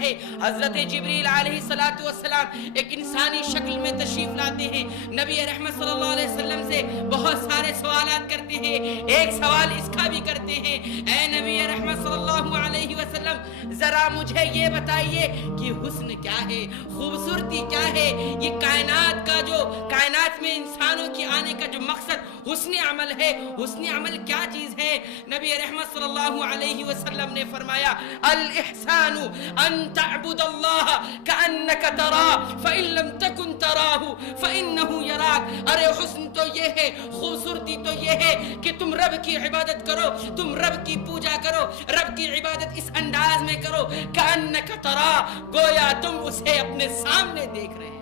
है। हजरत जिब्रील अलैहिस्सलातु वस्सलाम एक इंसानी शक्ल में तशरीफ लाते हैं, नबी रहमत सल्लल्लाहु अलैहि वसल्लम से बहुत सारे सवालात करते हैं। एक सवाल इसका भी करते हैं, ऐ नबी रहमत सल्लल्लाहु अलैहि वसल्लम जरा मुझे ये बताइए कि हुस्न क्या है, खूबसूरती क्या है, ये कायनात का जो कायनात में इंसानों की आने का जो मकसद हुस्न अमल है, हुस्न अमल क्या चीज है। नबी रहमत सल्लल्लाहु अलैहि वसल्लम ने फरमाया अल इहसानु अन तअबुदल्लाह कअन्नका तरा फइन लम तकुन तराहु फइन्नहु यराक। अरे हुस्न तो ये है, खूबसूरती तो ये है कि तुम रब की इबादत करो, तुम रब की पूजा करो, रब की इबादत इस अंदाज में करो कअन्नका तरा, गोया तुम उसे अपने सामने देख रहे हैं।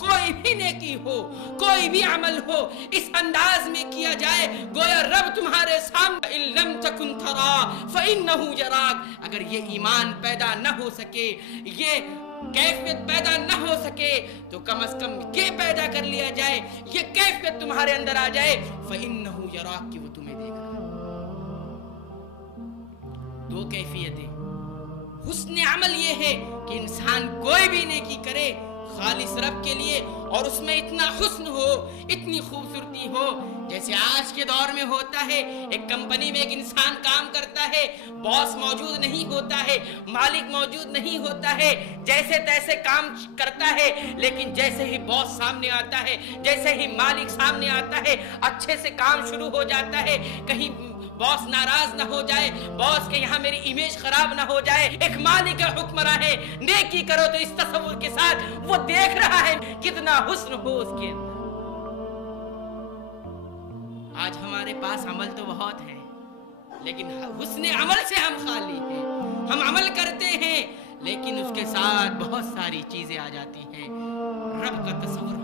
कोई भी नेकी हो, कोई भी अमल हो, इस अंदाज में किया जाए गोया रब तुम्हारे सामने। इल्लम तकुन तरा फइन्नहु यराक। अगर ये ईमान पैदा न हो सके, ये कैफियत पैदा न हो सके, तो कम से कम ये पैदा कर लिया जाए, ये कैफियत तुम्हारे अंदर आ जाए फइन्नहु यराक, कि वो तुम्हें देख रहा है। दो कैफियतें। हुस्न अमल ये है कि इंसान कोई भी नेकी करे खालिस रब के लिए, और उसमें इतना हुस्न हो, इतनी खूबसूरती हो, जैसे आज के दौर में होता है। एक कंपनी में एक इंसान काम करता है, बॉस मौजूद नहीं होता है, मालिक मौजूद नहीं होता है, जैसे तैसे काम करता है, लेकिन जैसे ही बॉस सामने आता है, जैसे ही मालिक सामने आता है, अच्छे से काम शुरू हो जाता है। कहीं बॉस नाराज ना हो जाए, बॉस के यहाँ मेरी इमेज खराब ना हो जाए। एक मालिक का हुक्मरां है, नेकी करो तो इस तसव्वुर के साथ वो देख रहा है कितना हुस्न हो उसके अंदर। आज हमारे पास अमल तो बहुत है, लेकिन हुस्न अमल से हम खाली हैं। हम अमल करते हैं, लेकिन उसके साथ बहुत सारी चीजें आ जाती हैं। रब का तसव्वुर